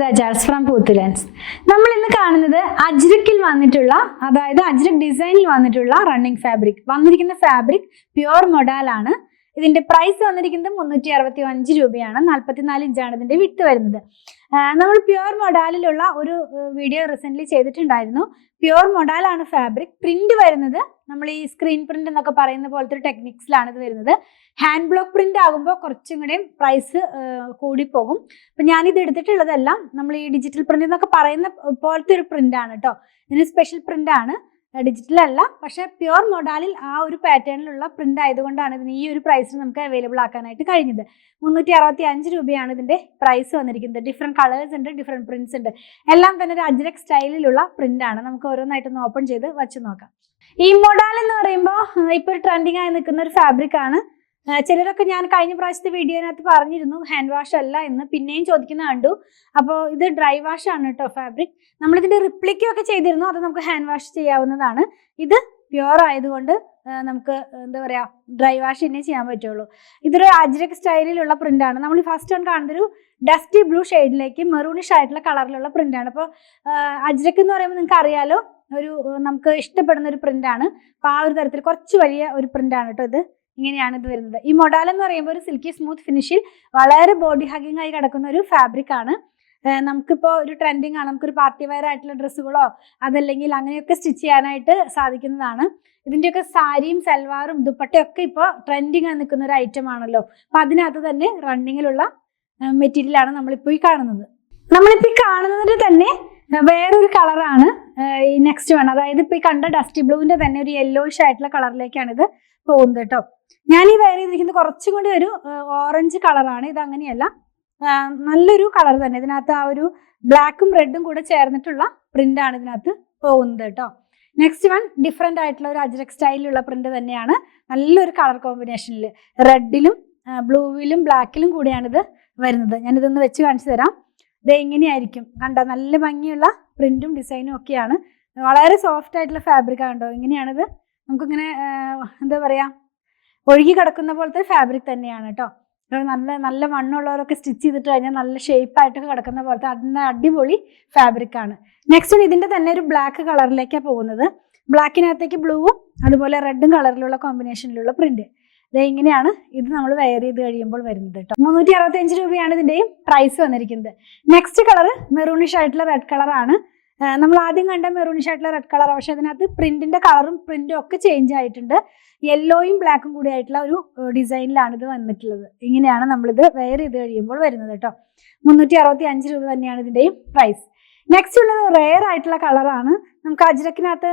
Smitha Charles from പൂത്തുലൻസ്. നമ്മൾ ഇന്ന് കാണുന്നത് അജ്രക്കിൽ വന്നിട്ടുള്ള, അതായത് അജ്രക് ഡിസൈനിൽ വന്നിട്ടുള്ള റണ്ണിങ് ഫാബ്രിക്. വന്നിരിക്കുന്ന ഫാബ്രിക് പ്യുവർ മൊഡാലാണ്. ഇതിന്റെ പ്രൈസ് വന്നിരിക്കുന്നത് 365 രൂപയാണ്. 44 ഇഞ്ചാണ് ഇതിന്റെ വിട്ട് വരുന്നത്. നമ്മൾ പ്യുവർ മൊഡാലിലുള്ള ഒരു വീഡിയോ റീസെന്റ് ചെയ്തിട്ടുണ്ടായിരുന്നു. പ്യുവർ മൊഡാലാണ് ഫാബ്രിക്. പ്രിന്റ് വരുന്നത് നമ്മൾ ഈ സ്ക്രീൻ പ്രിന്റ് എന്നൊക്കെ പറയുന്ന പോലത്തെ ഒരു ടെക്നിക്സിലാണ് ഇത് വരുന്നത്. ഹാൻഡ് ബ്ലോക്ക് പ്രിന്റ് ആകുമ്പോൾ കുറച്ചും കൂടെ പ്രൈസ് കൂടിപ്പോകും. അപ്പം ഞാനിത് എടുത്തിട്ടുള്ളതെല്ലാം നമ്മൾ ഈ ഡിജിറ്റൽ പ്രിന്റ് എന്നൊക്കെ പറയുന്ന പോലത്തെ ഒരു പ്രിന്റ് ആണ് കേട്ടോ. ഇതിന് സ്പെഷ്യൽ പ്രിന്റ് ആണ്, ഡിജിറ്റൽ അല്ല. പക്ഷെ പ്യുവർ മൊഡാലിൽ ആ ഒരു പാറ്റേണിലുള്ള പ്രിന്റ് ആയതുകൊണ്ടാണ് ഇതിന് ഈ ഒരു പ്രൈസിന് നമുക്ക് അവൈലബിൾ ആക്കാനായിട്ട് കഴിഞ്ഞത്. 365 രൂപയാണ് ഇതിന്റെ പ്രൈസ് വന്നിരിക്കുന്നത്. ഡിഫറെന്റ് കളേഴ്സ് ഉണ്ട്, ഡിഫറെന്റ് പ്രിന്റ്സ് ഉണ്ട്. എല്ലാം തന്നെ ഒരു അജ്രക് സ്റ്റൈലിലുള്ള പ്രിന്റ് ആണ്. നമുക്ക് ഓരോന്നായിട്ടൊന്ന് ഓപ്പൺ ചെയ്ത് വെച്ച് നോക്കാം. ഈ മൊഡാൽ എന്ന് പറയുമ്പോൾ ഇപ്പൊ ഒരു ട്രെൻഡിങ് ആയി നിൽക്കുന്ന ഒരു ഫാബ്രിക് ആണ്. ചിലരൊക്കെ ഞാൻ കഴിഞ്ഞ പ്രാവശ്യത്തെ വീഡിയോനകത്ത് പറഞ്ഞിരുന്നു ഹാൻഡ് വാഷ് അല്ല എന്ന്, പിന്നെയും ചോദിക്കുന്ന കണ്ടു. അപ്പോൾ ഇത് ഡ്രൈ വാഷ് ആണ് കേട്ടോ ഫാബ്രിക്. നമ്മളിതിന്റെ റിപ്ലിക്കൊക്കെ ചെയ്തിരുന്നു, അത് നമുക്ക് ഹാൻഡ് വാഷ് ചെയ്യാവുന്നതാണ്. ഇത് പ്യുവർ ആയതുകൊണ്ട് നമുക്ക് എന്താ പറയാ, ഡ്രൈ വാഷ് തന്നെ ചെയ്യാൻ പറ്റുള്ളൂ. ഇതൊരു അജ്രക് സ്റ്റൈലിലുള്ള പ്രിന്റ് ആണ്. നമ്മൾ ഫസ്റ്റ് വൺ കാണുന്നൊരു ഡസ്റ്റി ബ്ലൂ ഷെയ്ഡിലേക്ക് മെറൂണിഷ് ആയിട്ടുള്ള കളറിലുള്ള പ്രിന്റ് ആണ്. അപ്പോൾ അജ്രക് എന്ന് പറയുമ്പോൾ നിങ്ങൾക്ക് അറിയാലോ, ഒരു നമുക്ക് ഇഷ്ടപ്പെടുന്ന ഒരു പ്രിന്റ് ആണ്. അപ്പോൾ ആ ഒരു തരത്തിൽ കുറച്ച് വലിയ ഒരു പ്രിന്റ് ആണ് കേട്ടോ ഇത്. ഇങ്ങനെയാണ് ഇത് വരുന്നത്. ഈ മൊഡാൽ എന്ന് പറയുമ്പോൾ ഒരു സിൽക്കി സ്മൂത്ത് ഫിനിഷിൽ വളരെ ബോഡി ഹഗിങ് ആയി കിടക്കുന്ന ഒരു ഫാബ്രിക് ആണ്. നമുക്കിപ്പോൾ ഒരു ട്രെൻഡിങ് ആണ്, നമുക്കൊരു പാർട്ടി വെയർ ആയിട്ടുള്ള ഡ്രസ്സുകളോ അതല്ലെങ്കിൽ അങ്ങനെയൊക്കെ സ്റ്റിച്ച് ചെയ്യാനായിട്ട് സാധിക്കുന്നതാണ്. ഇതിൻ്റെയൊക്കെ സാരിയും സൽവാറും ദുപ്പട്ടയൊക്കെ ഇപ്പോൾ ട്രെൻഡിങ് ആയി നിൽക്കുന്ന ഒരു ഐറ്റം ആണല്ലോ. അപ്പം അതിനകത്ത് തന്നെ റണ്ണിങ്ങിലുള്ള മെറ്റീരിയലാണ് നമ്മളിപ്പോൾ ഈ കാണുന്നത്. നമ്മളിപ്പോൾ ഈ കാണുന്നതിന് തന്നെ വേറൊരു കളറാണ് ഈ നെക്സ്റ്റ് വൺ. അതായത് ഇപ്പോൾ ഈ കണ്ട ഡസ്റ്റി ബ്ലൂവിൻ്റെ തന്നെ ഒരു യെല്ലോയിഷ് ആയിട്ടുള്ള കളറിലേക്കാണ് ഇത് പോകുന്നത് കേട്ടോ. ഞാൻ ഈ വെയർ ചെയ്തിരിക്കുന്നത് കുറച്ചും കൂടി ഒരു ഓറഞ്ച് കളറാണ്. ഇത് അങ്ങനെയല്ല, നല്ലൊരു കളർ തന്നെ. ഇതിനകത്ത് ആ ഒരു ബ്ലാക്കും റെഡും കൂടെ ചേർന്നിട്ടുള്ള പ്രിന്റ് ആണ് ഇതിനകത്ത് പോകുന്നത് കേട്ടോ. നെക്സ്റ്റ് വൺ ഡിഫറെന്റ് ആയിട്ടുള്ള ഒരു അജ്രക് സ്റ്റൈലിലുള്ള പ്രിന്റ് തന്നെയാണ്. നല്ലൊരു കളർ കോമ്പിനേഷനിൽ റെഡിലും ബ്ലൂവിലും ബ്ലാക്കിലും കൂടിയാണ് ഇത് വരുന്നത്. ഞാനിതൊന്ന് വെച്ച് കാണിച്ചു തരാം. ഇത് എങ്ങനെയായിരിക്കും കണ്ട, നല്ല ഭംഗിയുള്ള പ്രിന്റും ഡിസൈനും ഒക്കെയാണ്. വളരെ സോഫ്റ്റ് ആയിട്ടുള്ള ഫാബ്രിക് ആണോ. ഇങ്ങനെയാണിത്. നമുക്കിങ്ങനെ എന്താ പറയാ, ഒഴുകി കിടക്കുന്ന പോലത്തെ ഫാബ്രിക് തന്നെയാണ് കേട്ടോ. നല്ല നല്ല മണ്ണുള്ളവരൊക്കെ സ്റ്റിച്ച് ചെയ്തിട്ട് കഴിഞ്ഞാൽ നല്ല ഷേപ്പായിട്ടൊക്കെ കിടക്കുന്ന പോലത്തെ അതിൻ്റെ അടിപൊളി ഫാബ്രിക് ആണ്. നെക്സ്റ്റ് ഇതിന്റെ തന്നെ ഒരു ബ്ലാക്ക് കളറിലേക്കാണ് പോകുന്നത്. ബ്ലാക്കിനകത്തേക്ക് ബ്ലൂവും അതുപോലെ റെഡും കളറിലുള്ള കോമ്പിനേഷനിലുള്ള പ്രിന്റ്. ഇത് ഇങ്ങനെയാണ് ഇത് നമ്മൾ വെയർ ചെയ്ത് കഴിയുമ്പോൾ വരുന്നത് കേട്ടോ. 365 രൂപയാണ് ഇതിന്റെയും പ്രൈസ് വന്നിരിക്കുന്നത്. നെക്സ്റ്റ് കളർ മെറൂണിഷ് ആയിട്ടുള്ള റെഡ് കളറാണ്. നമ്മൾ ആദ്യം കണ്ട മെറൂണിഷ് ആയിട്ടുള്ള റെഡ് കളർ, പക്ഷെ അതിനകത്ത് പ്രിന്റിന്റെ കളറും പ്രിന്റും ഒക്കെ ചേഞ്ച് ആയിട്ടുണ്ട്. യെല്ലോയും ബ്ലാക്കും കൂടി ആയിട്ടുള്ള ഒരു ഡിസൈനിലാണ് ഇത് വന്നിട്ടുള്ളത്. ഇങ്ങനെയാണ് നമ്മളിത് വെയർ ചെയ്ത് കഴിയുമ്പോൾ വരുന്നത് കേട്ടോ. 365 രൂപ തന്നെയാണ് ഇതിന്റെയും പ്രൈസ്. നെക്സ്റ്റ് ഉള്ളത് റെയർ ആയിട്ടുള്ള കളറാണ്. നമുക്ക് അജ്രക്കിനകത്ത്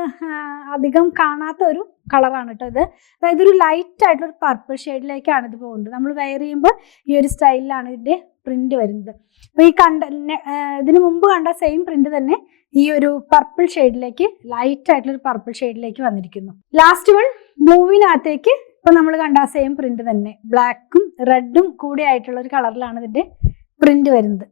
അധികം കാണാത്ത ഒരു കളറാണ് കേട്ടോ ഇത്. അതായത് ഒരു ലൈറ്റ് ആയിട്ടുള്ള ഒരു പർപ്പിൾ ഷെയ്ഡിലേക്കാണ് ഇത് പോകുന്നത്. നമ്മൾ വെയർ ചെയ്യുമ്പോൾ ഈ ഒരു സ്റ്റൈലിലാണ് ഇതിന്റെ പ്രിന്റ് വരുന്നത്. അപ്പൊ ഈ ഇതിനു മുമ്പ് കണ്ട സെയിം പ്രിന്റ് തന്നെ ഈ ഒരു പർപ്പിൾ ഷെയ്ഡിലേക്ക്, ലൈറ്റ് ആയിട്ടുള്ള ഒരു പർപ്പിൾ ഷെയ്ഡിലേക്ക് വന്നിരിക്കുന്നു. ലാസ്റ്റ് വൺ ബ്ലൂവിനകത്തേക്ക് ഇപ്പൊ നമ്മൾ കണ്ട സെയിം പ്രിന്റ് തന്നെ ബ്ലാക്കും റെഡും കൂടി ആയിട്ടുള്ള ഒരു കളറിലാണ് ഇതിന്റെ പ്രിന്റ് വരുന്നത്.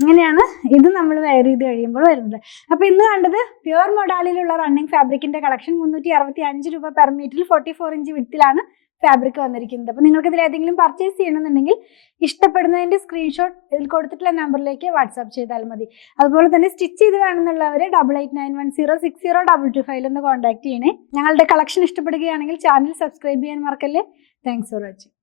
ഇങ്ങനെയാണ് ഇത് നമ്മൾ വെയർ ചെയ്ത് കഴിയുമ്പോൾ വരുന്നത്. അപ്പൊ ഇന്ന് കണ്ടത് പ്യുവർ മൊഡാലിലുള്ള റണ്ണിങ് ഫാബ്രിക്കിന്റെ കളക്ഷൻ. 365 രൂപ പെർ മീറ്ററിൽ 44 ഇഞ്ച് വിഡ്ത്തിലാണ് ഫാബ്രിക് വന്നിരിക്കുന്നത്. അപ്പൊ നിങ്ങൾക്ക് ഇതിൽ ഏതെങ്കിലും പർച്ചേസ് ചെയ്യണമെന്നുണ്ടെങ്കിൽ ഇഷ്ടപ്പെടുന്നതിന്റെ സ്ക്രീൻഷോട്ട് ഇതിൽ കൊടുത്തിട്ടുള്ള നമ്പറിലേക്ക് വാട്സാപ്പ് ചെയ്താൽ മതി. അതുപോലെ തന്നെ സ്റ്റിച്ച് ചെയ്ത് വേണമെന്നുള്ളവർ 8891060225 ഒന്ന് കോൺടാക്ട് ചെയ്യണേ. ഞങ്ങളുടെ കളക്ഷൻ ഇഷ്ടപ്പെടുകയാണെങ്കിൽ ചാനൽ സബ്സ്ക്രൈബ് ചെയ്യാൻ മറക്കല്ലേ. Thanks for watching.